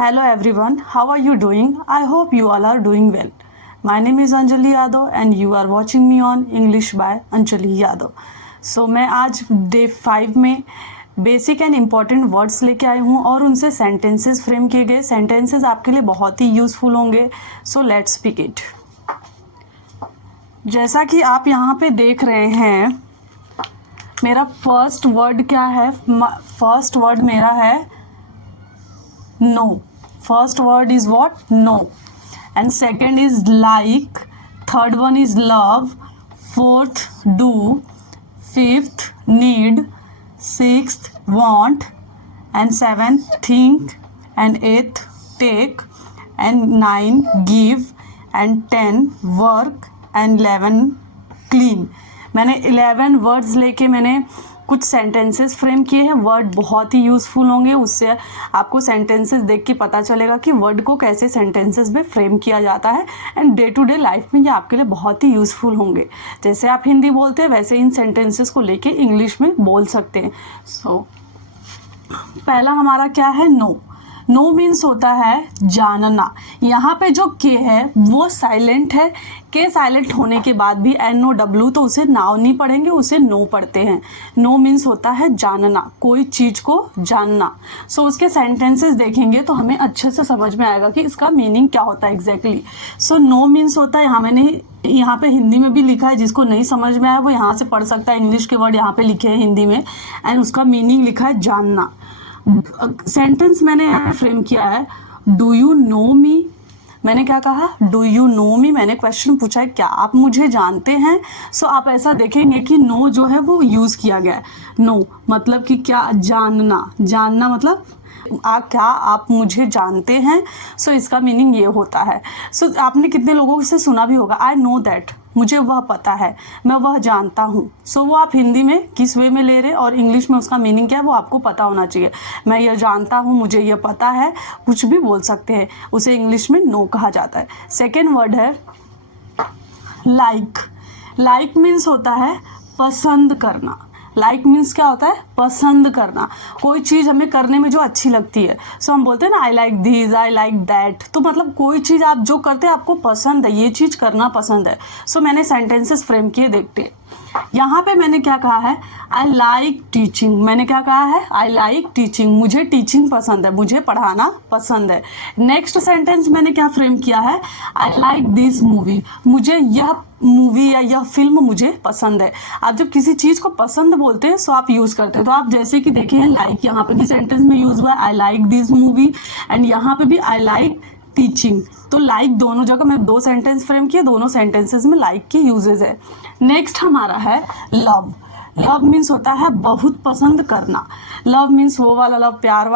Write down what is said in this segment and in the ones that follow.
Hello everyone, how are you doing? I hope you all are doing well. My name is Anjali Yadav and you are watching me on English by Anjali Yadav. So मैं आज day 5 में basic and important words लेके आई हूँ और उनसे sentences frame किए गए। Sentences आपके लिए बहुत ही यूज़फुल होंगे। So let's pick it. जैसा कि आप यहाँ पे देख रहे हैं, मेरा फर्स्ट वर्ड क्या है? फर्स्ट वर्ड मेरा है no. First word is what? No. And second is like, third one is love, fourth do, fifth need, sixth want, and seventh think, and eighth take, and 9 give, and 10 work, and 11 clean. मैंने 11 words लेके मैंने कुछ sentences frame किए हैं। Word बहुत ही useful होंगे, उससे आपको सेंटेंसेस देख के पता चलेगा कि वर्ड को कैसे सेंटेंसेस में फ्रेम किया जाता है। And day to day life में ये आपके लिए बहुत ही यूज़फुल होंगे। जैसे आप हिंदी बोलते हैं वैसे इन सेंटेंसेस को लेके इंग्लिश में बोल सकते हैं। सो पहला हमारा क्या है? नो। नो मीन्स होता है जानना। यहाँ पे जो के है वो साइलेंट है। के साइलेंट होने के बाद भी NOW, तो उसे नाव नहीं पढ़ेंगे, उसे नो पढ़ते हैं। नो मीन्स होता है जानना, कोई चीज़ को जानना। सो उसके सेंटेंसेस देखेंगे तो हमें अच्छे से समझ में आएगा कि इसका मीनिंग क्या होता है एग्जैक्टली। सो नो मीन्स होता है, यहाँ पे हिंदी में भी लिखा है, जिसको नहीं समझ में आया वो यहाँ से पढ़ सकता है। इंग्लिश के वर्ड यहाँ पे लिखे हैं हिंदी में एंड उसका मीनिंग लिखा है जानना। सेंटेंस मैंने यहाँ फ्रेम किया है, डू यू नो मी। मैंने क्या कहा? डू यू नो मी। मैंने क्वेश्चन पूछा है क्या आप मुझे जानते हैं। सो आप ऐसा देखेंगे कि नो जो है वो यूज़ किया गया है। नो मतलब कि क्या? जानना। जानना मतलब क्या आप मुझे जानते हैं। सो इसका मीनिंग ये होता है। सो आपने कितने लोगों से सुना भी होगा, आई नो दैट, मुझे वह पता है, मैं वह जानता हूँ। सो वो आप हिंदी में किस वे में ले रहे हैं और इंग्लिश में उसका मीनिंग क्या है वो आपको पता होना चाहिए। मैं यह जानता हूँ, मुझे यह पता है, कुछ भी बोल सकते हैं, उसे इंग्लिश में नो कहा जाता है। सेकेंड वर्ड है लाइक। लाइक मीन्स होता है पसंद करना। लाइक मीन्स क्या होता है? पसंद करना। कोई चीज़ हमें करने में जो अच्छी लगती है। सो हम बोलते हैं ना I like this, I like that. तो मतलब कोई चीज़ आप जो करते हैं आपको पसंद है, ये चीज़ करना पसंद है। सो मैंने सेंटेंसेस फ्रेम किए, देखते। यहाँ पे मैंने क्या कहा है? I like teaching. मैंने क्या कहा है? I like teaching. मुझे टीचिंग पसंद है, मुझे पढ़ाना पसंद है। नेक्स्ट सेंटेंस मैंने क्या फ्रेम किया है? I like this movie. मुझे यह मूवी या यह फिल्म मुझे पसंद है। आप जब किसी चीज़ को पसंद बोलते हैं सो आप यूज़ करते हैं। तो आप जैसे कि देखें लाइक यहाँ पे भी सेंटेंस में यूज़ हुआ है, I like this movie, and यहाँ पे भी आई लाइक टीचिंग। तो लाइक दोनों जगह मैं 2 सेंटेंस फ्रेम किए, दोनों सेंटेंसेस में लाइक की यूजेज है। नेक्स्ट हमारा है लव। लव मीन्स होता है बहुत पसंद करना। लव मीन्स वो वाला लव, प्यार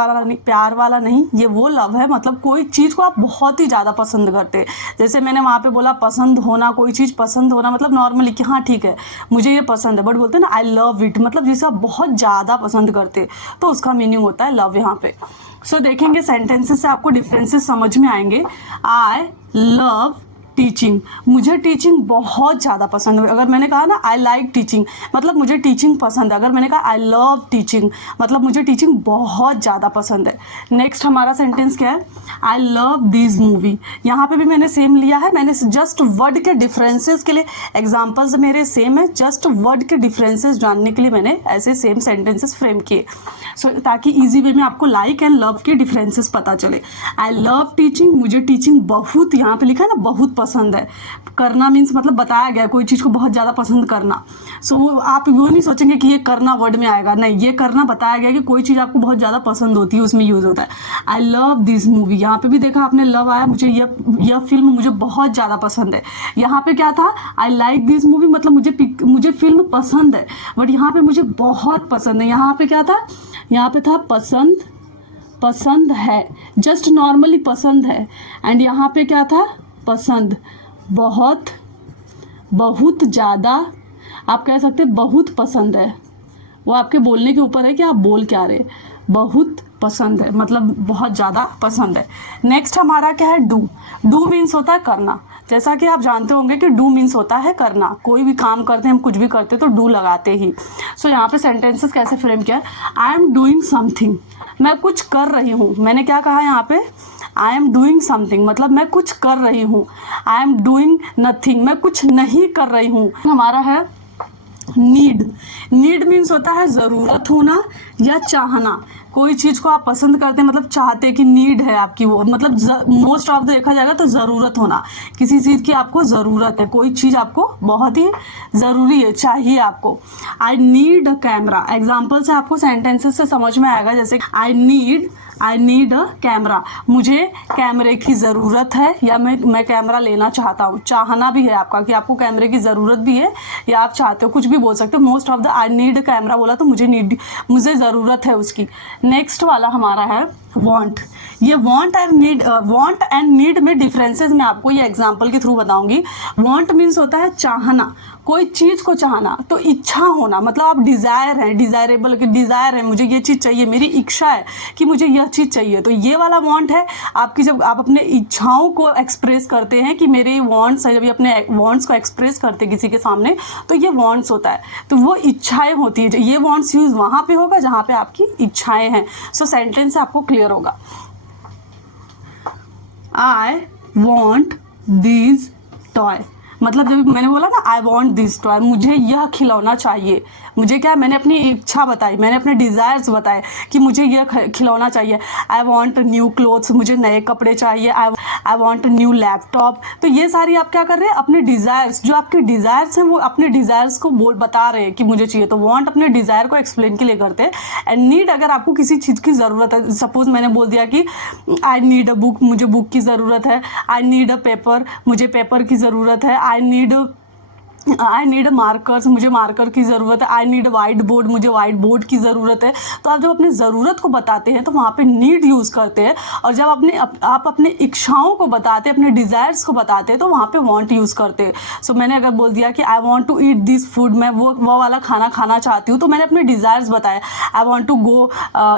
वाला नहीं, ये वो लव है मतलब कोई चीज़ को आप बहुत ही ज़्यादा पसंद करते हैं। जैसे मैंने वहाँ पे बोला पसंद होना, कोई चीज़ पसंद होना मतलब नॉर्मली कि हाँ ठीक है मुझे ये पसंद है, बट बोलते हैं ना आई लव इट, मतलब जिसे आप बहुत ज़्यादा पसंद करते हैं, तो उसका मीनिंग होता है लव यहाँ पे। सो देखेंगे सेंटेंसेस से आपको डिफरेंसेस समझ में आएंगे। आई लव टीचिंग, मुझे टीचिंग बहुत ज़्यादा पसंद है। अगर मैंने कहा ना आई लाइक टीचिंग मतलब मुझे टीचिंग पसंद है। अगर मैंने कहा आई लव टीचिंग मतलब मुझे टीचिंग बहुत ज़्यादा पसंद है। नेक्स्ट हमारा सेंटेंस क्या है? I love this movie. यहाँ पे भी मैंने सेम लिया है, मैंने जस्ट वर्ड के डिफरेंसेस के लिए, एग्जाम्पल्स मेरे सेम है, जस्ट वर्ड के डिफरेंसेस जानने के लिए मैंने ऐसे सेम सेंटेंसेस फ्रेम किए। सो ताकि ईजी वे में आपको लाइक एंड लव के डिफरेंसेस पता चले। आई लव टीचिंग, मुझे टीचिंग बहुत, यहाँ पे लिखा है ना बहुत पसंद है। करना मीन्स मतलब बताया गया कोई चीज़ को बहुत ज़्यादा पसंद करना। सो आप वो नहीं सोचेंगे कि ये करना वर्ड में आएगा, नहीं, ये करना बताया गया कि कोई चीज़ आपको बहुत ज़्यादा पसंद होती है उसमें यूज़ होता है। आई लव दिस मूवी, यहाँ पे भी देखा आपने लव आया, मुझे यह फिल्म मुझे बहुत ज़्यादा पसंद है। यहाँ पे क्या था? आई लाइक दिस मूवी मतलब मुझे फिल्म पसंद है, बट यहाँ पे मुझे बहुत पसंद है। यहाँ पे क्या था? यहाँ पे था पसंद है, जस्ट नॉर्मली पसंद है। एंड यहाँ पे क्या था? पसंद, बहुत ज़्यादा, आप कह सकते हैं बहुत पसंद है। वो आपके बोलने के ऊपर है कि आप बोल क्या रहे। बहुत पसंद है मतलब बहुत ज़्यादा पसंद है। नेक्स्ट हमारा क्या है? डू। डू मीन्स होता है करना। जैसा कि आप जानते होंगे कि डू मीन्स होता है करना। कोई भी काम करते हैं, हम कुछ भी करते हैं तो डू लगाते ही। सो यहाँ पे सेंटेंसेस कैसे फ्रेम किया है? आई एम डूइंग समथिंग, मैं कुछ कर रही हूँ। मैंने क्या कहा यहाँ पे? आई एम डूइंग समथिंग मतलब मैं कुछ कर रही हूँ, आई एम डूइंग नथिंग मैं कुछ नहीं कर रही हूँ। हमारा है नीड। नीड मीन्स होता है ज़रूरत होना या चाहना। कोई चीज़ को आप पसंद करते हैं मतलब चाहते हैं कि नीड है आपकी, वो मतलब मोस्ट ऑफ द देखा जाएगा तो ज़रूरत होना, किसी चीज़ की आपको ज़रूरत है, कोई चीज़ आपको बहुत ही ज़रूरी है, चाहिए आपको। I need a camera, example से आपको सेंटेंसेस से समझ में आएगा, जैसे आई नीड अ कैमरा, मुझे कैमरे की ज़रूरत है या मैं कैमरा लेना चाहता हूँ। चाहना भी है आपका कि आपको कैमरे की ज़रूरत भी है या आप चाहते हो, कुछ भी बोल सकते हो। Most of the I need camera बोला तो मुझे ज़रूरत है उसकी। नेक्स्ट वाला हमारा है वांट। ये वांट एंड नीड में डिफरेंसेस मैं आपको ये एग्जांपल के थ्रू बताऊंगी। वांट मीन्स होता है चाहना, कोई चीज़ को चाहना, तो इच्छा होना, मतलब आप डिज़ायर है, डिज़ायरेबल की डिज़ायर है, मुझे ये चीज़ चाहिए, मेरी इच्छा है कि मुझे यह चीज़ चाहिए, तो ये वाला वांट है आपकी। जब आप अपने इच्छाओं को एक्सप्रेस करते हैं कि मेरे वांट्स है, जब ये अपने वांट्स को एक्सप्रेस करते हैं किसी के सामने, तो ये वांट्स होता है, तो वो इच्छाएं होती है। ये वांट्स यूज़ वहाँ पे होगा जहाँ पे आपकी इच्छाएं हैं। सो सेंटेंस से आपको क्लियर होगा। आई वॉन्ट दिस टॉय, मतलब जब मैंने बोला ना आई वॉन्ट दिस टॉय, मुझे यह खिलौना चाहिए, मुझे क्या, मैंने अपनी इच्छा बताई, मैंने अपने डिज़ायर्स बताए कि मुझे यह खिलौना चाहिए। आई वॉन्ट न्यू क्लोथ्स, मुझे नए कपड़े चाहिए। I want new laptop. तो ये सारी आप क्या कर रहे हैं, अपने डिज़ायर्स, जो आपके डिज़ायर्स हैं वो अपने डिज़ायर्स को बता रहे हैं कि मुझे चाहिए। तो वॉन्ट अपने डिज़ायर को एक्सप्लेन के लिए करते हैं। एंड नीड, अगर आपको किसी चीज़ की ज़रूरत है, सपोज मैंने बोल दिया कि आई नीड अ बुक, मुझे बुक की ज़रूरत है। आई नीड अ पेपर, मुझे पेपर की ज़रूरत है। आई नीड मार्कर्स, मुझे मार्कर की ज़रूरत है। आई नीड वाइट बोर्ड, मुझे वाइट बोर्ड की ज़रूरत है। तो आप जब अपनी ज़रूरत को बताते हैं तो वहाँ पे नीड यूज़ करते हैं, और जब आप अपने इच्छाओं को बताते हैं, अपने डिज़ायर्स को बताते हैं, तो वहाँ पे वांट यूज़ करते हैं। सो मैंने अगर बोल दिया कि I want to eat this food, मैं वो वाला खाना खाना चाहती हूँ, तो मैंने अपने डिज़ायर्स बताए। I want to go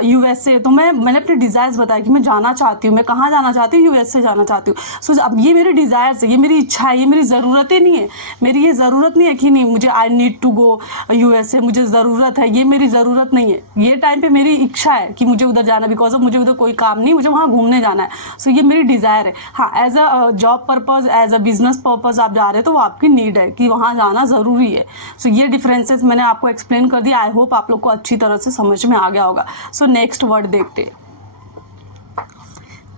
USA, तो मैंने अपने डिज़ायर्स बताया कि मैं जाना चाहती हूँ, मैं कहाँ जाना चाहती हूँ, USA जाना चाहती हूँ। सो अब ये मेरे डिज़ायर्स है, ये मेरी इच्छा है, ये मेरी ज़रूरतें नहीं है, मेरी ये ज़रूरत नहीं है कि नहीं मुझे I need to go USA, मुझे ज़रूरत है, ये मेरी ज़रूरत नहीं है। ये टाइम पे मेरी इच्छा है कि मुझे उधर जाना, बिकॉज ऑफ मुझे उधर कोई काम नहीं, मुझे वहाँ घूमने जाना है। सो ये मेरी डिज़ायर है। हाँ, as a job purpose, as a business purpose आप जा रहे हैं तो वो आपकी नीड है कि वहाँ जाना ज़रूरी है। सो ये डिफरेंसेस मैंने आपको एक्सप्लेन कर दिया। आई होप आप लोग को अच्छी तरह से समझ में आ गया होगा। सो नेक्स्ट वर्ड देखते हैं,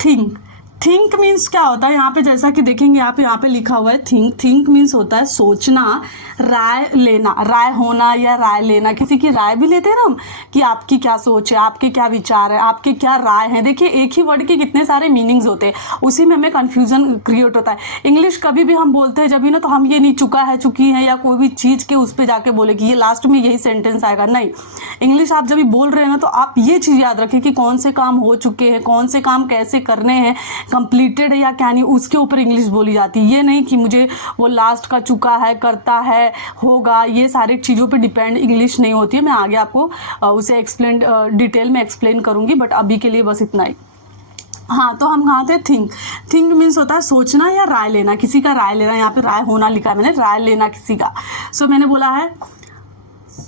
थिंक। थिंक मीन्स क्या होता है, यहाँ पे जैसा कि देखेंगे आप, यहाँ पे लिखा हुआ है थिंक। थिंक मीन्स होता है सोचना, राय लेना, राय होना या राय लेना। किसी की राय भी लेते हैं ना हम, कि आपकी क्या सोच है, आपके क्या विचार है, आपके क्या राय है। देखिए एक ही वर्ड के कितने सारे मीनिंग्स होते हैं, उसी में हमें कन्फ्यूजन क्रिएट होता है। इंग्लिश कभी भी हम बोलते हैं जब भी ना, तो हम ये नहीं चुका है, चुकी है, या कोई भी चीज़ के उस पर जाके बोले कि ये लास्ट में यही सेंटेंस आएगा, नहीं। इंग्लिश आप जब भी बोल रहे हैं ना, तो आप ये चीज़ याद रखें कि कौन से काम हो चुके हैं, कौन से काम कैसे करने हैं, कंप्लीटेड है या क्या नहीं, उसके ऊपर इंग्लिश बोली जाती है। ये नहीं कि मुझे वो लास्ट का चुका है, करता है, होगा, ये सारी चीज़ों पे डिपेंड इंग्लिश नहीं होती है। मैं आगे आपको उसे डिटेल में एक्सप्लेन करूँगी, बट अभी के लिए बस इतना ही। हाँ, तो हम कहाँ थे, थिंक। थिंक मीन्स होता है सोचना या राय लेना, किसी का राय लेना। यहाँ पे राय होना लिखा है मैंने, राय लेना किसी का। सो मैंने बोला है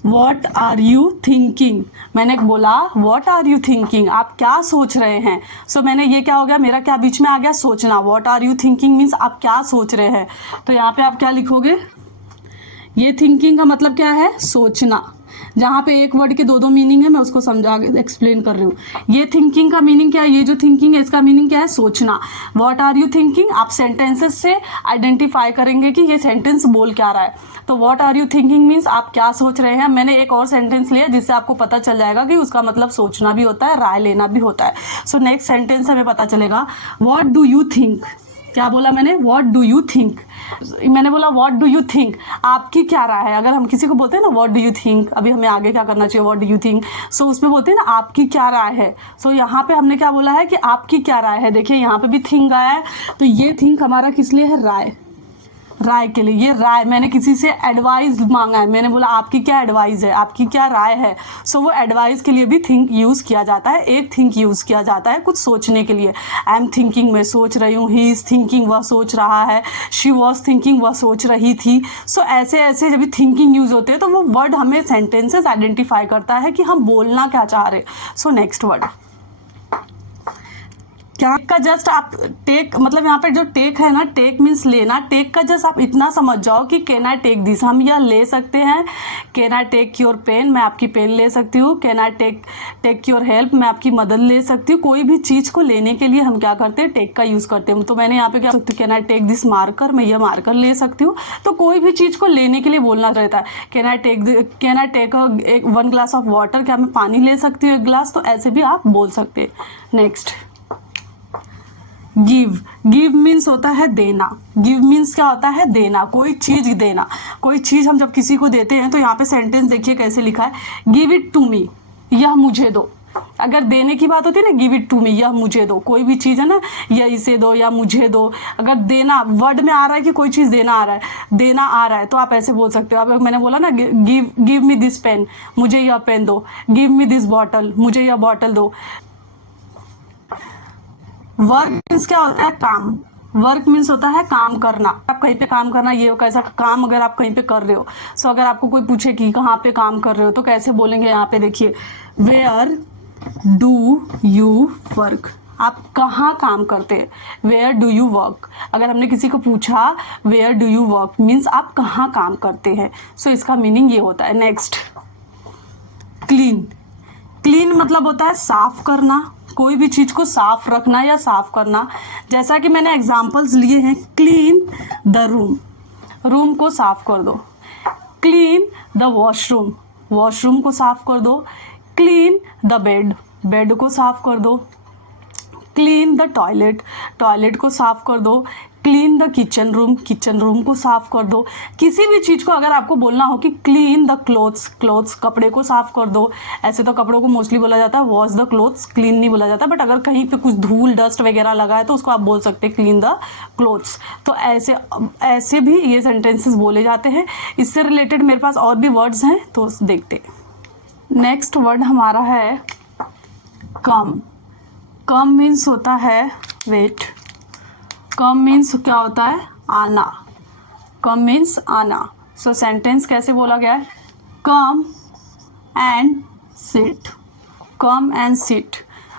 वॉट आर यू थिंकिंग, मैंने बोला वॉट आर यू थिंकिंग, आप क्या सोच रहे हैं। सो मैंने ये क्या हो गया, मेरा क्या बीच में आ गया, सोचना। What are you thinking means आप क्या सोच रहे हैं। तो यहाँ पे आप क्या लिखोगे, ये थिंकिंग का मतलब क्या है, सोचना। जहाँ पे एक वर्ड के दो मीनिंग है, मैं उसको समझा एक्सप्लेन कर रही हूँ। ये थिंकिंग का मीनिंग क्या है, ये जो थिंकिंग है इसका मीनिंग क्या है, सोचना। व्हाट आर यू थिंकिंग, आप सेंटेंसेस से आइडेंटिफाई करेंगे कि ये सेंटेंस बोल क्या रहा है। तो what are you thinking means आप क्या सोच रहे हैं। मैंने एक और सेंटेंस लिया जिससे आपको पता चल जाएगा कि उसका मतलब सोचना भी होता है, राय लेना भी होता है। सो नेक्स्ट सेंटेंस हमें पता चलेगा, व्हाट डू यू थिंक। क्या बोला मैंने, व्हाट डू यू थिंक। मैंने बोला व्हाट डू यू थिंक, आपकी क्या राय है। अगर हम किसी को बोलते हैं ना व्हाट डू यू थिंक, अभी हमें आगे क्या करना चाहिए, व्हाट डू यू थिंक। सो उसमें बोलते हैं ना आपकी क्या राय है। सो यहाँ पे हमने क्या बोला है कि आपकी क्या राय है। देखिए यहाँ पे भी थिंक आया है, तो ये थिंक हमारा किस लिए है, राय, राय के लिए। ये राय, मैंने किसी से एडवाइस मांगा है, मैंने बोला आपकी क्या एडवाइस है, आपकी क्या राय है। सो वो एडवाइस के लिए भी थिंक यूज़ किया जाता है। एक थिंक यूज़ किया जाता है कुछ सोचने के लिए। आई एम थिंकिंग, मैं सोच रही हूँ। ही इज़ थिंकिंग, वह सोच रहा है। शी वॉज थिंकिंग, वह सोच रही थी। सो ऐसे ऐसे जब भी थिंकिंग यूज़ होते हैं तो वो वर्ड हमें सेंटेंसेस आइडेंटिफाई करता है कि हम बोलना क्या चाह रहे। सो नेक्स्ट वर्ड क्या का जस्ट आप टेक, मतलब यहाँ पे जो टेक है ना, टेक मीन्स लेना, टेक का जस्ट आप इतना समझ जाओ कि कैन आई टेक दिस, हम यह ले सकते हैं। Can I take your pen, मैं आपकी पेन ले सकती हूँ। Can I take your help, मैं आपकी मदद ले सकती हूँ। कोई भी चीज़ को लेने के लिए हम क्या करते हैं, टेक का यूज़ करते हैं। तो मैंने यहाँ पे क्या सकती हूँ, can I take this marker, मैं यह मार्कर ले सकती हूँ। तो कोई भी चीज़ को लेने के लिए बोलना रहता है। कैन आई टेक एक 1 ग्लास ऑफ वाटर, क्या मैं पानी ले सकती हूँ 1 ग्लास, तो ऐसे भी आप बोल सकते हैं। नेक्स्ट गिव मीन्स होता है देना। गिव मीन्स क्या होता है, देना, कोई चीज देना। कोई चीज हम जब किसी को देते हैं तो यहाँ पे सेंटेंस देखिए कैसे लिखा है, गिव इट टू मी, यह मुझे दो। अगर देने की बात होती है ना, गिव इट टू मी, यह मुझे दो, कोई भी चीज़ है ना, या इसे दो या मुझे दो। अगर देना वर्ड में आ रहा है कि कोई चीज़ देना आ रहा है तो आप ऐसे बोल सकते हो। अब मैंने बोला ना, गिव मी दिस पेन, मुझे यह पेन दो। गिव मी दिस बॉटल, मुझे यह बॉटल दो। वर्क मीन्स क्या होता है, काम। वर्क मीन्स होता है काम करना। आप कहीं पे काम करना, ये कैसा काम, अगर आप कहीं पे कर रहे हो। सो अगर आपको कोई पूछे कि कहाँ पे काम कर रहे हो तो कैसे बोलेंगे, यहाँ पे देखिए, वेयर डू यू वर्क, आप कहाँ काम करते हैं। वेयर डू यू वर्क, अगर हमने किसी को पूछा where do you work means आप कहाँ काम करते हैं। सो इसका मीनिंग ये होता है। Next clean. क्लीन मतलब होता है साफ करना, कोई भी चीज़ को साफ रखना या साफ करना। जैसा कि मैंने एग्जांपल्स लिए हैं, क्लीन द रूम, रूम को साफ कर दो। क्लीन द वॉशरूम, वॉशरूम को साफ कर दो। क्लीन द बेड, बेड को साफ कर दो। क्लीन द टॉयलेट, टॉयलेट को साफ कर दो। Clean the kitchen room, kitchen room को साफ कर दो। किसी भी चीज़ को अगर आपको बोलना हो कि क्लीन द क्लोथ्स, क्लोथ्स कपड़े को साफ कर दो। ऐसे तो कपड़ों को मोस्टली बोला जाता है वॉश द क्लोथ्स, क्लीन नहीं बोला जाता। बट अगर कहीं पे कुछ धूल डस्ट वगैरह लगा है तो उसको आप बोल सकते हैं क्लीन द क्लोथ्स। तो ऐसे भी ये सेंटेंसेस बोले जाते हैं। इससे रिलेटेड मेरे पास और भी वर्ड्स हैं तो देखते हैं। नेक्स्ट वर्ड हमारा है कम। कम मीन्स होता है वेट। कम मीन्स क्या होता है, आना। कम मीन्स आना। सो सेंटेंस कैसे बोला गया है, come and sit, come and sit.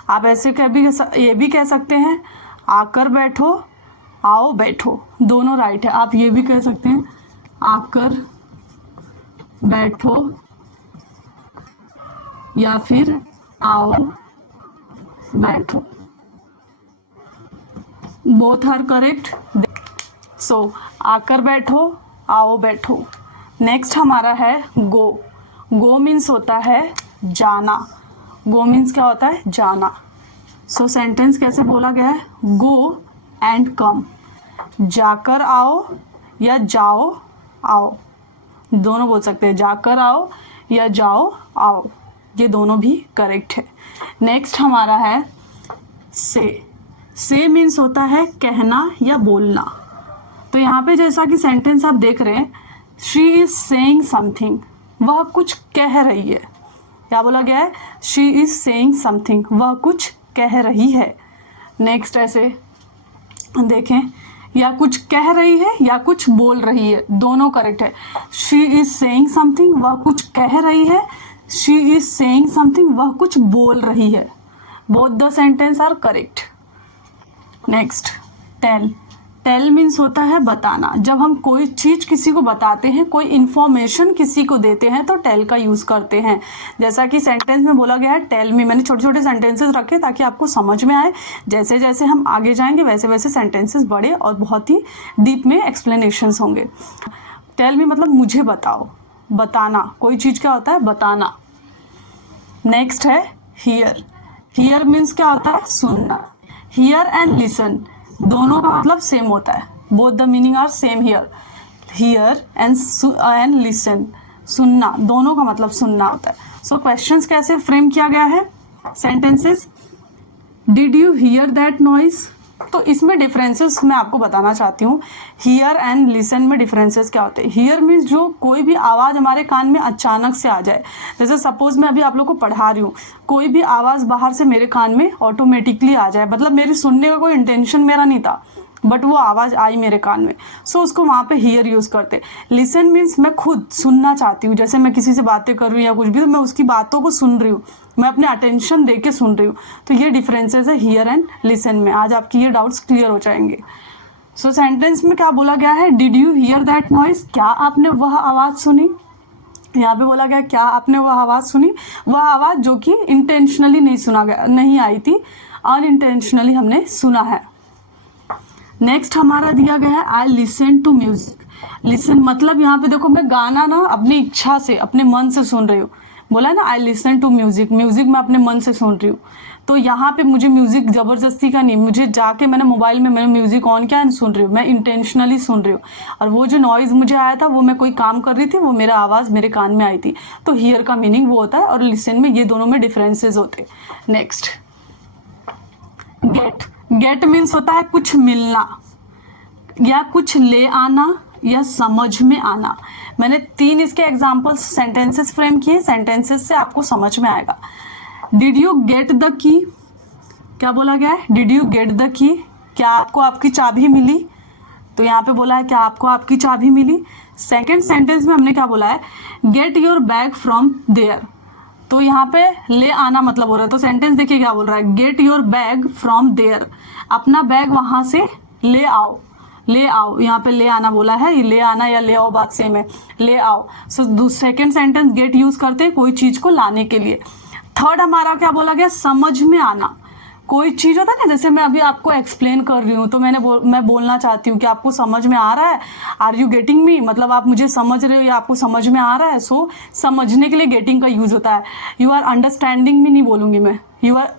आप ऐसे ये भी कह सकते हैं, आकर बैठो, आओ बैठो, दोनों राइट है। आप ये भी कह सकते हैं, आकर बैठो या फिर आओ बैठो, बोथ आर करेक्ट। सो आकर बैठो, आओ बैठो। नेक्स्ट हमारा है गो। गो मीन्स होता है जाना। गो मीन्स क्या होता है, जाना। सो सेंटेंस कैसे बोला गया है, गो एंड कम, जाकर आओ या जाओ आओ, दोनों बोल सकते हैं। जाकर आओ या जाओ आओ, ये दोनों भी करेक्ट है। नेक्स्ट हमारा है से मीन्स होता है कहना या बोलना। तो यहाँ पे जैसा कि सेंटेंस आप देख रहे हैं, शी इज सेइंग समथिंग, वह कुछ कह रही है। क्या बोला गया है, शी इज सेइंग समथिंग, वह कुछ कह रही है। नेक्स्ट ऐसे देखें, या कुछ कह रही है या कुछ बोल रही है, दोनों करेक्ट है। शी इज सेइंग समथिंग, वह कुछ कह रही है। शी इज सेइंग समथिंग, वह कुछ बोल रही है। Both the sentence are correct. Next tell. Tell means होता है बताना। जब हम कोई चीज़ किसी को बताते हैं, कोई इन्फॉर्मेशन किसी को देते हैं तो टेल का यूज़ करते हैं। जैसा कि सेंटेंस में बोला गया है टेल मी, मैंने छोटे छोटे सेंटेंसेस रखे ताकि आपको समझ में आए। जैसे जैसे हम आगे जाएंगे वैसे वैसे सेंटेंसेस बड़े और बहुत ही डीप में एक्सप्लेनेशंस होंगे। टेल मी मतलब मुझे बताओ, बताना, कोई चीज़ क्या होता है, बताना। नेक्स्ट है हियर। हियर मीन्स क्या होता है, सुनना। हियर एंड लिसन दोनों का मतलब सेम होता है, both the meaning are same here. Here and listen, सुनना, दोनों का मतलब सुनना होता है। सो क्वेश्चंस कैसे फ्रेम किया गया है, sentences, did you here that noise. तो इसमें डिफरेंसेस मैं आपको बताना चाहती हूँ। हियर एंड लिसन में डिफरेंसेस क्या होते हैं। हियर मीन्स जो कोई भी आवाज़ हमारे कान में अचानक से आ जाए। जैसे सपोज मैं अभी आप लोग को पढ़ा रही हूँ, कोई भी आवाज़ बाहर से मेरे कान में ऑटोमेटिकली आ जाए, मतलब मेरी सुनने का कोई इंटेंशन मेरा नहीं था, बट वो आवाज़ आई मेरे कान में, सो उसको वहाँ पे हियर यूज़ करते। लिसन मीन्स मैं खुद सुनना चाहती हूँ, जैसे मैं किसी से बातें कर रही हूँ या कुछ भी, तो मैं उसकी बातों को सुन रही हूँ, मैं अपने अटेंशन दे के सुन रही हूँ। तो ये डिफरेंसेस है हियर एंड लिसन में। आज आपकी ये डाउट्स क्लियर हो जाएंगे। सो सेंटेंस में क्या बोला गया है, did you here that noise, क्या आपने वह आवाज़ सुनी। यहाँ पे बोला गया क्या आपने वह आवाज़ सुनी, वह आवाज़ जो कि इंटेंशनली नहीं सुना गया, नहीं आई थी, अनइंटेंशनली हमने सुना है। नेक्स्ट हमारा दिया गया है I listen to music. Listen मतलब यहाँ पे देखो मैं गाना ना अपनी इच्छा से अपने मन से सुन रही हूँ, बोला ना I listen to music, music मैं अपने मन से सुन रही हूँ। तो यहाँ पे मुझे म्यूजिक ज़बरदस्ती का नहीं, मुझे जाके मैंने मोबाइल में मैंने म्यूजिक ऑन किया एंड सुन रही हूँ, मैं इंटेंशनली सुन रही हूँ। और वो जो नॉइज़ मुझे आया था वो मैं कोई काम कर रही थी, वो मेरा आवाज़ मेरे कान में आई थी। तो हियर का मीनिंग वो होता है और लिसन में ये दोनों में डिफरेंसेस होते। Next gate. गेट मीन्स होता है कुछ मिलना या कुछ ले आना या समझ में आना। मैंने 3 इसके एग्जाम्पल्स सेंटेंसेस फ्रेम किए, सेंटेंसेस से आपको समझ में आएगा। Did you get the key, क्या बोला गया है, did you get the key, क्या आपको आपकी चाबी मिली। तो यहाँ पे बोला है क्या आपको आपकी चाबी मिली। सेकेंड सेंटेंस में हमने क्या बोला है, get your bag from there. तो यहाँ पे ले आना मतलब हो रहा है, तो सेंटेंस देखिए क्या बोल रहा है, get your bag from there, अपना बैग वहाँ से ले आओ। ले आओ, यहाँ पे ले आना बोला है, ले आना या ले आओ बात सेम है, ले आओ। So second sentence get use करते हैं कोई चीज को लाने के लिए। थर्ड हमारा क्या बोला गया, समझ में आना। कोई चीज़ होता है ना, जैसे मैं अभी आपको एक्सप्लेन कर रही हूँ तो मैं बोलना चाहती हूँ कि आपको समझ में आ रहा है, आर यू गेटिंग मी, मतलब आप मुझे समझ रहे हो या आपको समझ में आ रहा है। सो समझने के लिए गेटिंग का यूज़ होता है। यू आर अंडरस्टैंडिंग मी नहीं बोलूँगी मैं,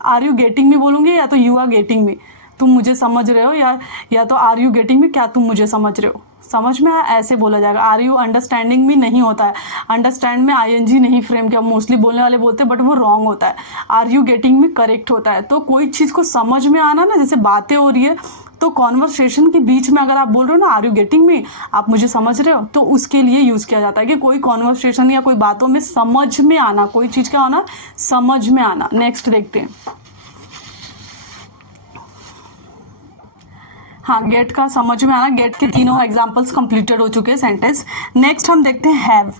आर यू गेटिंग मी बोलूँगी, या तो यू आर गेटिंग मी, तुम मुझे समझ रहे हो, या तो आर यू गेटिंग मी, क्या तुम मुझे समझ रहे हो। समझ में आया, ऐसे बोला जाएगा। आर यू अंडरस्टैंडिंग में नहीं होता है, अंडरस्टैंड में आईएनजी नहीं फ्रेम किया, मोस्टली बोलने वाले बोलते हैं बट वो रॉन्ग होता है। आर यू गेटिंग में करेक्ट होता है। तो कोई चीज़ को समझ में आना ना, जैसे बातें हो रही है तो कॉन्वर्सेशन के बीच में अगर आप बोल रहे हो ना आर यू गेटिंग में, आप मुझे समझ रहे हो, तो उसके लिए यूज़ किया जाता है कि कोई कॉन्वर्सेशन या कोई बातों में समझ में आना, कोई चीज़ क्या होना, समझ में आना। नेक्स्ट देखते हैं। हाँ, गेट का समझ में आना, गेट के तीनों एग्जांपल्स कंप्लीटेड हो चुके हैं सेंटेंस। नेक्स्ट हम देखते हैं हैव।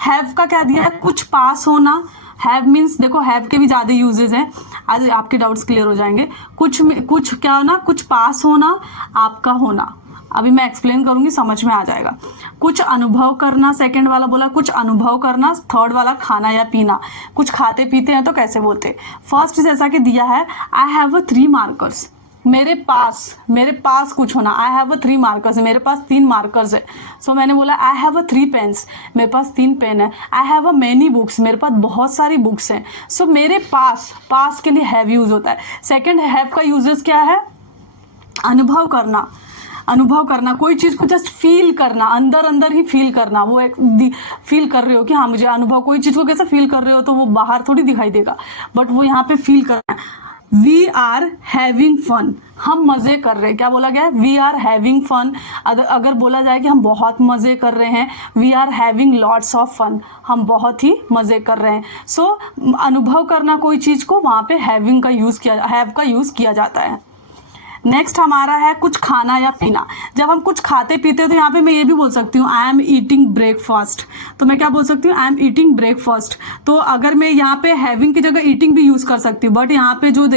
हैव का क्या दिया है, कुछ पास होना। हैव मीन्स देखो हैव के भी ज़्यादा यूजेस हैं, आज आपके डाउट्स क्लियर हो जाएंगे। कुछ क्या होना, कुछ पास होना, आपका होना। अभी मैं एक्सप्लेन करूंगी, समझ में आ जाएगा। कुछ अनुभव करना, सेकंड वाला बोला कुछ अनुभव करना। थर्ड वाला खाना या पीना, कुछ खाते पीते हैं तो कैसे बोलते। फर्स्ट जैसा कि दिया है आई हैव 3 मार्कर्स, मेरे पास कुछ होना। आई हैव 3 मार्कर्स है, मेरे पास 3 मार्कर्स है। सो मैंने बोला आई हैव 3 पेन्स, मेरे पास 3 पेन है। आई हैव मैनी बुक्स, मेरे पास बहुत सारी बुक्स हैं। सो मेरे पास के लिए हैव यूज होता है। सेकंड हैव का यूजेस क्या है, अनुभव करना, कोई चीज़ को जस्ट फील करना, अंदर ही फील करना। वो एक फील कर रहे हो कि हाँ मुझे अनुभव, कोई चीज़ को कैसे फील कर रहे हो तो वो बाहर थोड़ी दिखाई देगा, बट वो यहाँ पे फील करना है। वी आर हैविंग फन, हम मज़े कर रहे हैं। क्या बोला गया है, वी आर हैविंग फन। अगर बोला जाए कि हम बहुत मज़े कर रहे हैं, we are having lots of fun, हम बहुत ही मज़े कर रहे हैं। सो अनुभव करना कोई चीज़ को, वहाँ पे हैव का यूज़ किया जाता है। नेक्स्ट हमारा है कुछ खाना या पीना। जब हम कुछ खाते पीते तो यहाँ पे मैं ये भी बोल सकती हूँ आई एम ईटिंग ब्रेकफास्ट। तो मैं क्या बोल सकती हूँ, आई एम ईटिंग ब्रेकफास्ट। तो अगर मैं यहाँ पे हैविंग की जगह ईटिंग भी यूज़ कर सकती हूँ, बट यहाँ पे जो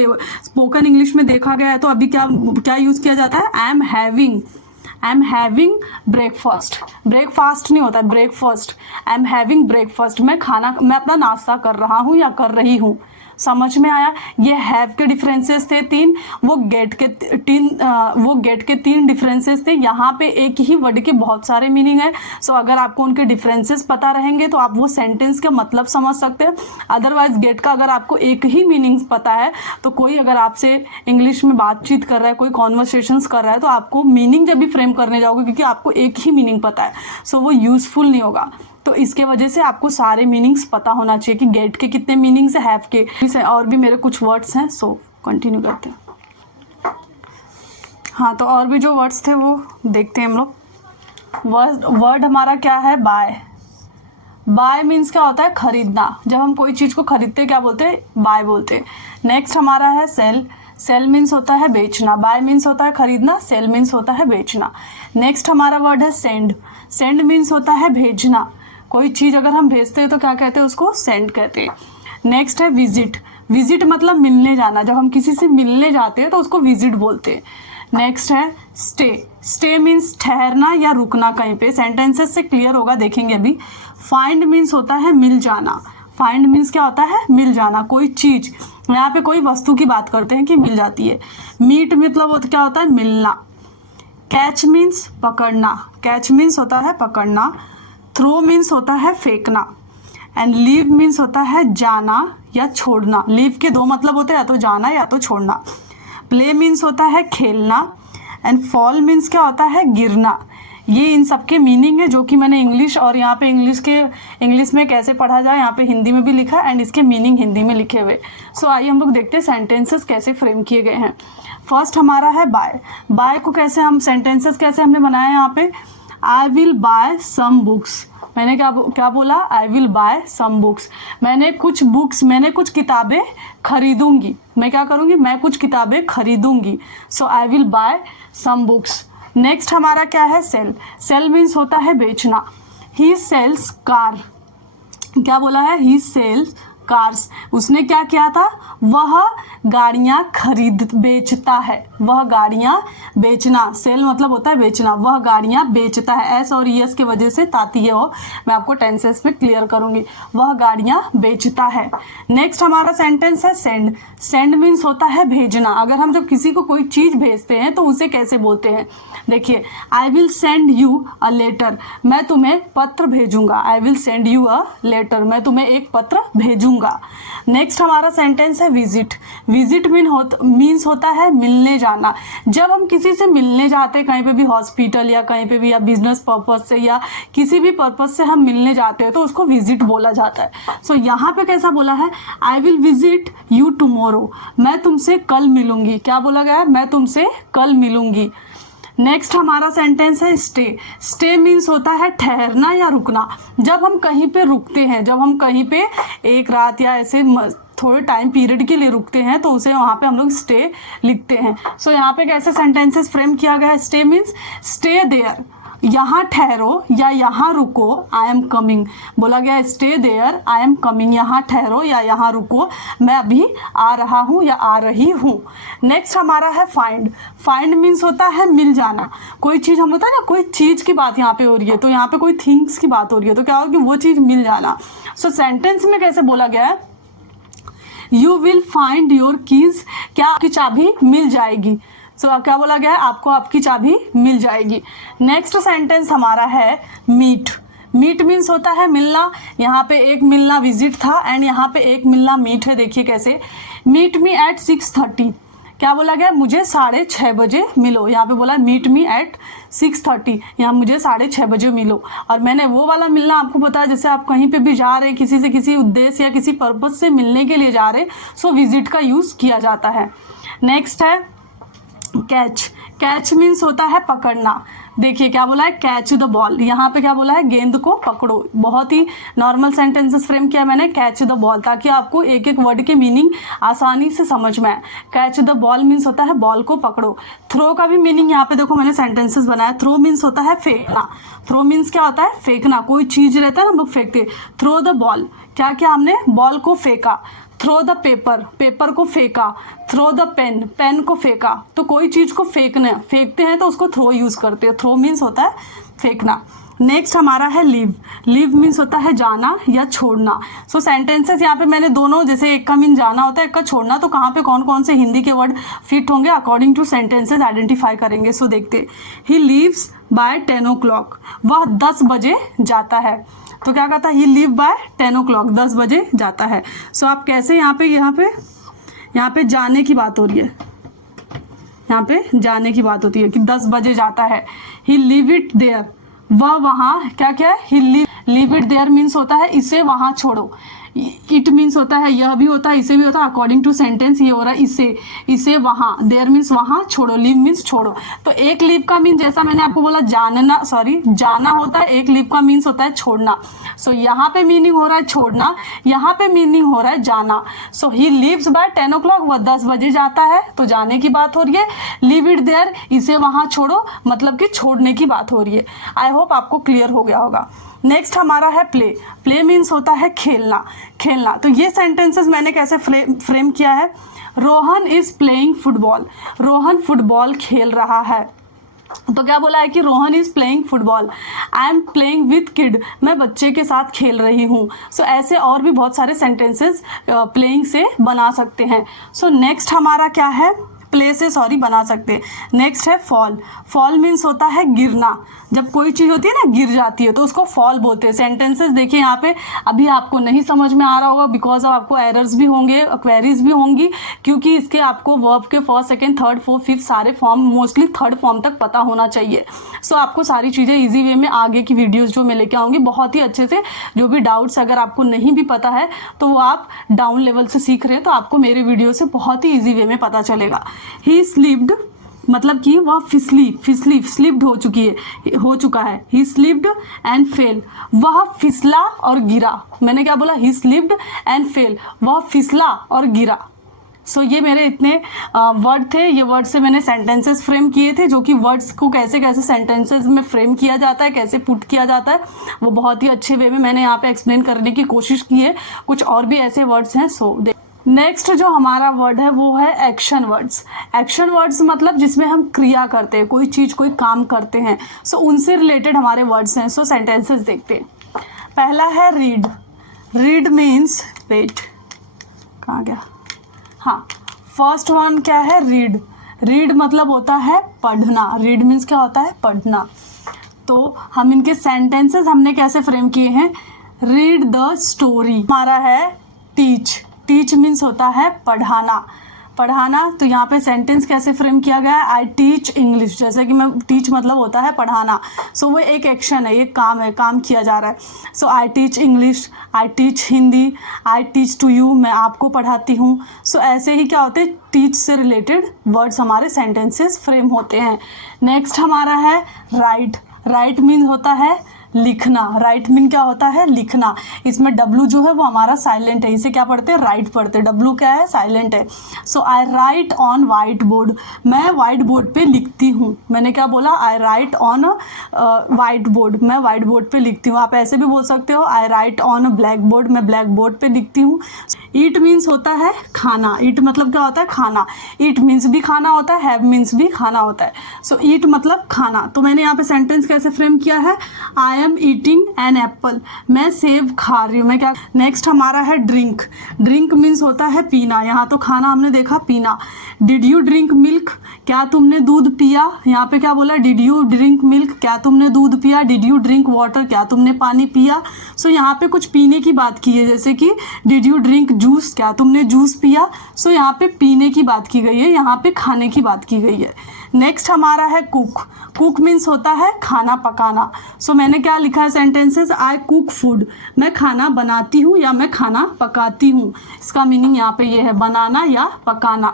स्पोकन इंग्लिश में देखा गया है तो अभी क्या यूज़ किया जाता है, I am having breakfast. Breakfast नहीं होता है, breakfast. I am having breakfast, मैं अपना नाश्ता कर रहा हूँ या कर रही हूँ। समझ में आया। ये हैव के डिफरेंसेस थे 3, वो गेट के 3 डिफरेंसेस थे। यहाँ पे एक ही वर्ड के बहुत सारे मीनिंग है। सो अगर आपको उनके डिफरेंसेस पता रहेंगे तो आप वो सेंटेंस के मतलब समझ सकते हैं। अदरवाइज गेट का अगर आपको एक ही मीनिंग पता है तो कोई अगर आपसे इंग्लिश में बातचीत कर रहा है, कोई कॉन्वर्सेशंस कर रहा है, तो आपको मीनिंग जब भी फ्रेम करने जाओगे क्योंकि आपको एक ही मीनिंग पता है, सो वो यूजफुल नहीं होगा। तो इसके वजह से आपको सारे मीनिंग्स पता होना चाहिए कि गेट के कितने मीनिंग्स है, हैव के और भी मेरे कुछ वर्ड्स हैं। सो कंटिन्यू करते हैं। हाँ, तो और भी जो वर्ड्स थे वो देखते हैं हम लोग। वर्ड हमारा क्या है, बाय। बाय मीन्स क्या होता है, खरीदना। जब हम कोई चीज़ को खरीदते क्या बोलते हैं, बाय बोलते हैं। नेक्स्ट हमारा है सेल। सेल मीन्स होता है बेचना, बाय मीन्स होता है खरीदना, सेल मीन्स होता है बेचना। नेक्स्ट हमारा वर्ड है सेंड। सेंड मीन्स होता है भेजना, कोई चीज़ अगर हम भेजते हैं तो क्या कहते हैं, उसको सेंड कहते हैं। नेक्स्ट है विजिट। विजिट मतलब मिलने जाना, जब हम किसी से मिलने जाते हैं तो उसको विजिट बोलते हैं। नेक्स्ट है स्टे। स्टे मीन्स ठहरना या रुकना कहीं पे, सेंटेंसेस से क्लियर होगा, देखेंगे अभी। फाइंड मीन्स होता है मिल जाना। फाइंड मीन्स क्या होता है, मिल जाना, कोई चीज़, यहाँ पे कोई वस्तु की बात करते हैं कि मिल जाती है। मीट मतलब क्या होता है, मिलना। कैच मीन्स पकड़ना, कैच मीन्स होता है पकड़ना। थ्रो मीन्स होता है फेंकना। एंड लीव मीन्स होता है जाना या छोड़ना। लीव के दो मतलब होते हैं, या तो जाना या तो छोड़ना। प्ले मीन्स होता है खेलना। एंड फॉल मीन्स क्या होता है, गिरना। ये इन सब के मीनिंग है जो कि मैंने इंग्लिश और यहाँ पे इंग्लिश में कैसे पढ़ा जाए, यहाँ पे हिंदी में भी लिखा एंड इसके मीनिंग हिंदी में लिखे हुए। सो आइए हम लोग देखते हैं सेंटेंसेस कैसे फ्रेम किए गए हैं। फर्स्ट हमारा है बाय। बाय को कैसे हम सेंटेंसेस कैसे हमने बनाया यहाँ पे, I will buy some books. मैंने क्या बोला, I will buy some books. मैंने कुछ किताबें खरीदूंगी। मैं क्या करूँगी, मैं कुछ किताबें खरीदूंगी। So I will buy some books. Next हमारा क्या है, सेल। सेल मीन्स होता है बेचना। He sells car. क्या बोला है, ही सेल्स कार्स। उसने क्या किया था, वह गाड़ियाँ बेचता है। वह गाड़ियाँ बेचना, सेल मतलब होता है बेचना, वह गाड़ियाँ बेचता है। एस और यस की वजह से ताती है वो, मैं आपको टेंसेस में क्लियर करूँगी। वह गाड़ियाँ बेचता है। नेक्स्ट हमारा सेंटेंस है सेंड। सेंड मीन्स होता है भेजना। अगर हम जब किसी को कोई चीज़ भेजते हैं तो उसे कैसे बोलते हैं, देखिए, I will send you a letter. मैं तुम्हें पत्र भेजूंगा। I will send you a letter, मैं तुम्हें एक पत्र भेजूंगा। नेक्स्ट हमारा सेंटेंस है विजिट। विजिट मीन्स होता है मिलने जाना। जब हम किसी से मिलने जाते हैं, कहीं पे भी हॉस्पिटल या कहीं पे भी, या बिजनेस पर्पज से या किसी भी पर्पज से हम मिलने जाते हैं तो उसको विजिट बोला जाता है। सो यहाँ पे कैसा बोला है, I will visit you tomorrow. मैं तुमसे कल मिलूंगी। क्या बोला गया है, मैं तुमसे कल मिलूंगी। नेक्स्ट हमारा सेंटेंस है स्टे। स्टे मीन्स होता है ठहरना या रुकना। जब हम कहीं पे रुकते हैं, जब हम कहीं पे एक रात या ऐसे थोड़े टाइम पीरियड के लिए रुकते हैं तो उसे वहाँ पे हम लोग स्टे लिखते हैं। सो यहाँ पे कैसे सेंटेंसेस फ्रेम किया गया है, स्टे मीन्स स्टे देयर, यहाँ ठहरो या यहाँ रुको, आई एम कमिंग। बोला गया stay there, I am coming, यहाँ ठहरो या यहाँ रुको, मैं अभी आ रहा हूँ या आ रही हूँ। नेक्स्ट हमारा है फाइंड। फाइंड मीन्स होता है मिल जाना। कोई चीज़, हम होता है ना, कोई चीज़ की बात यहाँ पे हो रही है तो यहाँ पे कोई थिंग्स की बात हो रही है तो क्या होगी, वो चीज़ मिल जाना। सो सेंटेंस में कैसे बोला गया है, you will find your keys. क्या आपकी चाबी मिल जाएगी। सो क्या बोला गया है, आपको आपकी चाबी मिल जाएगी। नेक्स्ट सेंटेंस हमारा है मीट। मीट मीन्स होता है मिलना। यहाँ पे एक मिलना विजिट था एंड यहाँ पे एक मिलना मीट है। देखिए कैसे, मीट मी एट 6:30। क्या बोला गया, मुझे 6:30 बजे मिलो। यहाँ पे बोला मीट मी एट 6:30, यहाँ मुझे 6:30 बजे मिलो। और मैंने वो वाला मिलना आपको बताया, जैसे आप कहीं पे भी जा रहे हैं, किसी से किसी उद्देश्य या किसी पर्पज से मिलने के लिए जा रहे हैं, सो विजिट का यूज़ किया जाता है। नेक्स्ट है कैच। कैच मीन्स होता है पकड़ना। देखिए क्या बोला है, कैच द बॉल। यहाँ पे क्या बोला है, गेंद को पकड़ो। बहुत ही नॉर्मल सेंटेंसेस फ्रेम किया मैंने, कैच द बॉल, ताकि आपको एक एक वर्ड के मीनिंग आसानी से समझ में आए। कैच द बॉल मीन्स होता है बॉल को पकड़ो। थ्रो का भी मीनिंग यहाँ पे देखो मैंने सेंटेंसेस बनाया। थ्रो मीन्स होता है फेंकना। थ्रो मीन्स क्या होता है, फेंकना। कोई चीज़ रहता है ना, हम लोग फेंकते। थ्रो द बॉल, क्या क्या हमने बॉल को फेंका। थ्रो द पेपर, पेपर को फेंका। थ्रो द पेन, पेन को फेंका। तो कोई चीज़ को फेंकते हैं तो उसको थ्रो यूज़ करते हैं। थ्रो मीन्स होता है फेंकना। नेक्स्ट हमारा है लीव। लीव मीन्स होता है जाना या छोड़ना। सो सेंटेंसेस यहाँ पे मैंने दोनों, जैसे एक का मीन जाना होता है, एक का छोड़ना, तो कहाँ पे कौन कौन से हिंदी के वर्ड फिट होंगे अकॉर्डिंग टू सेंटेंसेस आइडेंटिफाई करेंगे। सो देखते, ही लीव्स बाय 10 o'clock। वह 10 बजे जाता है। तो क्या कहता है, ही लीव बाय 10 o'clock, 10 बजे जाता है। सो आप कैसे यहाँ पे जाने की बात हो रही है, यहाँ पे जाने की बात होती है कि 10 बजे जाता है। ही लीव इट देयर, वह वहाँ क्या क्या है, ही लीव इट देयर मीन्स होता है इसे वहाँ छोड़ो। इट मीन्स होता है यह भी होता है, इसे भी होता है, अकॉर्डिंग टू सेंटेंस ये हो रहा है इसे वहाँ, देयर मीन्स वहाँ, छोड़ो, लीव मीन्स छोड़ो। तो एक लीव का मीन जैसा मैंने आपको बोला जाना होता है, एक लीव का मीन्स होता है छोड़ना। सो यहाँ पे मीनिंग हो रहा है छोड़ना, यहाँ पे मीनिंग हो रहा है जाना। सो ही लीव्स बाय 10 o'clock, वह 10 बजे जाता है, तो जाने की बात हो रही है। लीव इट देयर, इसे वहाँ छोड़ो, मतलब कि छोड़ने की बात हो रही है। आई होप आपको क्लियर हो गया होगा। नेक्स्ट हमारा है प्ले। प्ले मीन्स होता है खेलना। तो ये सेंटेंसेस मैंने कैसे फ्रेम किया है, Rohan is playing football, Rohan football खेल रहा है। तो क्या बोला है कि Rohan is playing football, I am playing with kid, मैं बच्चे के साथ खेल रही हूँ। सो ऐसे और भी बहुत सारे सेंटेंसेस प्लेइंग से बना सकते हैं। सो नेक्स्ट हमारा क्या है, प्ले से बना सकते हैं। नेक्स्ट है फॉल। फॉल मीन्स होता है गिरना, जब कोई चीज़ होती है ना गिर जाती है तो उसको फॉल बोलते हैं। सेंटेंसेस देखिए यहाँ पे, अभी आपको नहीं समझ में आ रहा होगा बिकॉज आपको एरर्स भी होंगे, क्वेरीज भी होंगी, क्योंकि इसके आपको वर्ब के first, second, third, fourth, fifth सारे फॉर्म, मोस्टली थर्ड फॉर्म तक पता होना चाहिए। सो आपको सारी चीज़ें ईजी वे में आगे की वीडियोज़ जो मैं लेके आऊँगी बहुत ही अच्छे से, जो भी डाउट्स अगर आपको नहीं भी पता है तो वो आप डाउन लेवल से सीख रहे हैं तो आपको मेरे वीडियो से बहुत ही ईजी वे में पता चलेगा। ही स्लीप्ड मतलब कि वह स्लिप्ड हो चुका है। ही स्लिप्ड एंड फेल, वह फिसला और गिरा। मैंने क्या बोला, ही स्लिप्ड एंड फेल, वह फिसला और गिरा। सो ये मेरे इतने वर्ड थे, ये वर्ड से मैंने सेंटेंसेस फ्रेम किए थे, जो कि वर्ड्स को कैसे कैसे सेंटेंसेस में फ्रेम किया जाता है, कैसे पुट किया जाता है, वो बहुत ही अच्छे वे में मैंने यहाँ पे एक्सप्लेन करने की कोशिश की है। कुछ और भी ऐसे वर्ड्स हैं। सो नेक्स्ट जो हमारा वर्ड है वो है एक्शन वर्ड्स। एक्शन वर्ड्स मतलब जिसमें हम क्रिया करते हैं, कोई चीज़ कोई काम करते हैं। सो उनसे रिलेटेड हमारे वर्ड्स हैं। सो सेंटेंसेस देखते हैं। पहला है रीड। रीड मीन्स वेट, कहाँ गया, हाँ, फर्स्ट वन क्या है, रीड। रीड मतलब होता है पढ़ना। रीड मीन्स क्या होता है, पढ़ना। तो हम इनके सेंटेंसेस हमने कैसे फ्रेम किए हैं, रीड द स्टोरी। हमारा है टीच। टीच मीन्स होता है पढ़ाना। तो यहाँ पे सेंटेंस कैसे फ्रेम किया गया है, आई टीच इंग्लिश। जैसे कि मैं टीच मतलब होता है पढ़ाना। सो वो एक एक्शन है, एक काम है, काम किया जा रहा है। So I teach English, I teach Hindi, I teach to you, मैं आपको पढ़ाती हूँ। सो ऐसे ही क्या होते हैं, टीच से रिलेटेड वर्ड्स हमारे सेंटेंसेस फ्रेम होते हैं। नेक्स्ट हमारा है राइट। राइट मीन होता है लिखना। राइट मीन क्या होता है, लिखना। इसमें W जो है वो हमारा साइलेंट है, इसे क्या पढ़ते हैं, राइट पढ़ते हैं। W क्या है, साइलेंट है। So I right on white board, मैं वाइट बोर्ड पे लिखती हूँ। मैंने क्या बोला, आई राइट ऑन वाइट बोर्ड, मैं वाइट बोर्ड पे लिखती हूँ। आप ऐसे भी बोल सकते हो, आई राइट ऑन ब्लैक बोर्ड, मैं ब्लैक बोर्ड पे लिखती हूँ। ईट मीन्स होता है खाना। ईट मतलब क्या होता है, खाना। ईट मीन्स भी खाना होता है, हैव मीन्स भी खाना होता है। सो ईट मतलब खाना। तो मैंने यहाँ पे सेंटेंस कैसे फ्रेम किया है, I am eating an apple, मैं सेब खा रही हूँ, मैं क्या। नेक्स्ट हमारा है ड्रिंक। ड्रिंक मीन्स होता है पीना। यहाँ तो खाना हमने देखा, पीना। डिड यू ड्रिंक मिल्क, क्या तुमने दूध पिया। यहाँ पे क्या बोला, डिड यू ड्रिंक मिल्क, क्या तुमने दूध पिया। डिड यू ड्रिंक वाटर, क्या तुमने पानी पिया। सो यहाँ पे कुछ पीने की बात की है, जैसे कि डिड यू ड्रिंक जूस, क्या तुमने जूस पिया। सो यहाँ पे पीने की बात की गई है, यहाँ पे खाने की बात की गई है। नेक्स्ट हमारा है कुक। कुक मीन्स होता है खाना पकाना। सो मैंने क्या लिखा है सेंटेंसेस, आई कुक फूड, मैं खाना बनाती हूँ या मैं खाना पकाती हूँ। इसका मीनिंग यहाँ पे ये है, बनाना या पकाना।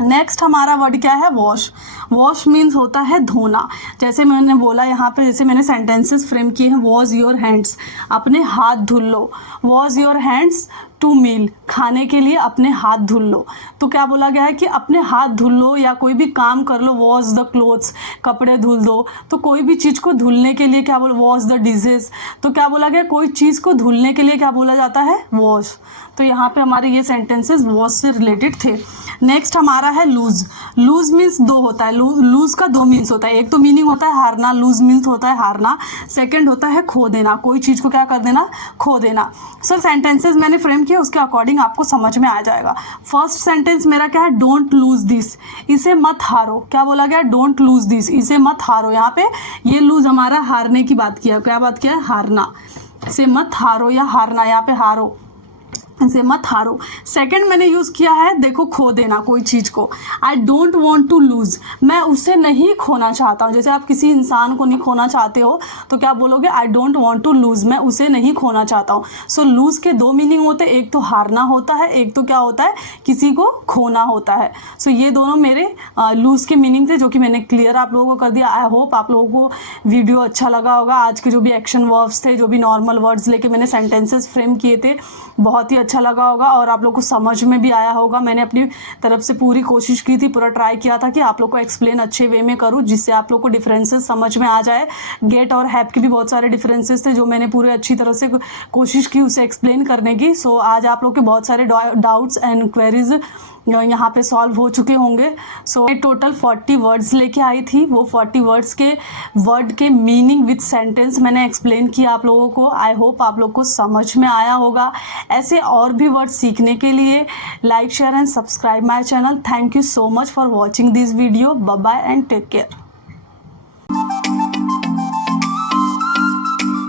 नेक्स्ट हमारा वर्ड क्या है, वॉश। वॉश मीन्स होता है धोना। जैसे मैंने बोला यहाँ पे, जैसे मैंने सेंटेंसेस फ्रेम किए हैं, वॉश योर हैंड्स, अपने हाथ धुल लो। Wash your hands to meal, खाने के लिए अपने हाथ धुल लो। तो क्या बोला गया है कि अपने हाथ धुल लो या कोई भी काम कर लो। वॉश द क्लोथ्स, कपड़े धुल दो। तो कोई भी चीज़ को धुलने के लिए क्या बोला, वॉश द डिशेस। तो क्या बोला गया, कोई चीज़ को धुलने के लिए क्या बोला जाता है, वॉश। तो यहाँ पे हमारे ये सेंटेंसेस वॉश से रिलेटेड थे। नेक्स्ट हमारा है लूज। लूज मीन्स दो होता है। लूज का दो मीन्स होता है। एक तो मीनिंग होता है हारना, लूज मीन्स होता है हारना। सेकंड होता है खो देना, कोई चीज़ को क्या कर देना, खो देना। सर सेंटेंसेस मैंने फ्रेम किए, उसके अकॉर्डिंग आपको समझ में आ जाएगा। फर्स्ट सेंटेंस मेरा क्या है, डोंट लूज दिस, इसे मत हारो। क्या बोला गया, डोंट लूज दिस, इसे मत हारो। यहाँ पे ये लूज हमारा हारने की बात किया, क्या बात किया है, हारना। इसे मत हारो या हारना, यहाँ पे हारो। इसे मत हारो। सेकंड मैंने यूज़ किया है, देखो खो देना कोई चीज़ को, I don't want to lose, मैं उसे नहीं खोना चाहता हूँ। जैसे आप किसी इंसान को नहीं खोना चाहते हो तो क्या बोलोगे, I don't want to lose, मैं उसे नहीं खोना चाहता हूँ। सो लूज़ के दो मीनिंग होते हैं, एक तो हारना होता है, एक तो क्या होता है, किसी को खोना होता है। सो ये दोनों मेरे लूज़ के मीनिंग थे, जो कि मैंने क्लियर आप लोगों को कर दिया। आई होप आप लोगों को वीडियो अच्छा लगा होगा। आज के जो भी एक्शन वर्ब्स थे, जो भी नॉर्मल वर्ड्स लेके मैंने सेंटेंसेस फ्रेम किए थे, बहुत ही अच्छा लगा होगा और आप लोग को समझ में भी आया होगा। मैंने अपनी तरफ से पूरी कोशिश की थी, पूरा ट्राई किया था कि आप लोग को एक्सप्लेन अच्छे वे में करूँ, जिससे आप लोग को डिफरेंसेस समझ में आ जाए। गेट और हैव के भी बहुत सारे डिफरेंसेस थे जो मैंने पूरे अच्छी तरह से कोशिश की उसे एक्सप्लेन करने की। सो आज आप लोग के बहुत सारे डाउट्स एंड क्वेरीज यहाँ पे सॉल्व हो चुके होंगे। सो टोटल 40 वर्ड्स लेके आई थी, वो 40 वर्ड्स के वर्ड के मीनिंग विथ सेंटेंस मैंने एक्सप्लेन किया आप लोगों को। आई होप आप लोग को समझ में आया होगा। ऐसे और भी वर्ड सीखने के लिए like share and subscribe my channel. Thank you so much for watching this video. Bye bye and take care.